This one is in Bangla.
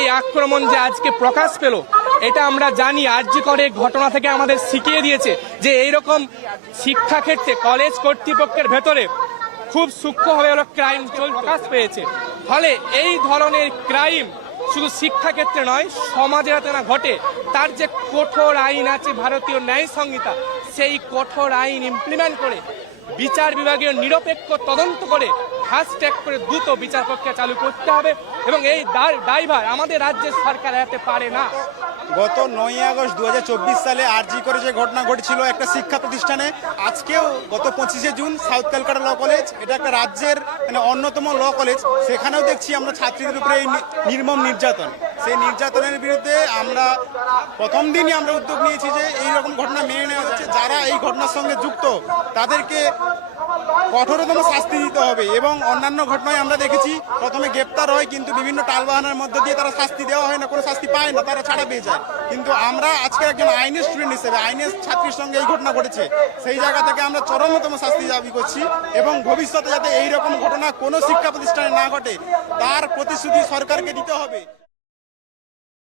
এই আক্রমণ যে আজকে প্রকাশ পেল, এটা আমরা জানি আরজি করে ঘটনা থেকে আমাদের শিখিয়ে দিয়েছে যে এইরকম শিক্ষাক্ষেত্রে কলেজ কর্তৃপক্ষের ভেতরে খুব সূক্ষ্মভাবে ক্রাইম প্রকাশ পেয়েছে। ফলে এই ধরনের ক্রাইম শুধু শিক্ষাক্ষেত্রে নয়, সমাজে যাতে না ঘটে তার যে কঠোর আইন আছে ভারতীয় ন্যায় সংহিতা, সেই কঠোর আইন ইমপ্লিমেন্ট করে বিচার বিভাগীয় নিরপেক্ষ তদন্ত করে ফাস্ট ট্র্যাক করে দ্রুত বিচার প্রক্রিয়া চালু করতে হবে এবং এই দায়ভার আমাদের রাজ্যের সরকার এড়াতে পারে না। গত 9ই আগস্ট 2024 সালে আরজি করে যে ঘটনা ঘটেছিল একটা শিক্ষা প্রতিষ্ঠানে, আজকেও গত 25শে June South Calcutta law college, এটা একটা রাজ্যের অন্যতম ল কলেজ, সেখানেও দেখছি আমরা ছাত্রীদের উপরে এই নির্মম নির্যাতন। সেই নির্যাতনের বিরুদ্ধে আমরা প্রথম দিনই আমরা উদ্যোগ নিয়েছি যে এইরকম ঘটনা মেনে নেওয়া যাচ্ছে, যারা এই ঘটনার সঙ্গে যুক্ত তাদেরকে কঠোরতম শাস্তি দিতে হবে। এবং অন্যান্য ঘটনায় আমরা দেখেছি প্রথমে গ্রেপ্তার হয়, কিন্তু বিভিন্ন টালবাহানার মধ্যে দিয়ে তারা শাস্তি দেওয়া হয় না, কোনো শাস্তি পায় না, তারা ছাড়া পেয়ে যায়। কিন্তু আমরা আজকে একজন আইনের স্টুডেন্ট হিসেবে, আইনের ছাত্রীর সঙ্গে এই ঘটনা ঘটেছে, সেই জায়গা থেকে আমরা চরমতম শাস্তি দাবি করছি এবং ভবিষ্যতে যাতে এইরকম ঘটনা কোনো শিক্ষা প্রতিষ্ঠানে না ঘটে তার প্রতিশ্রুতি সরকারকে দিতে হবে।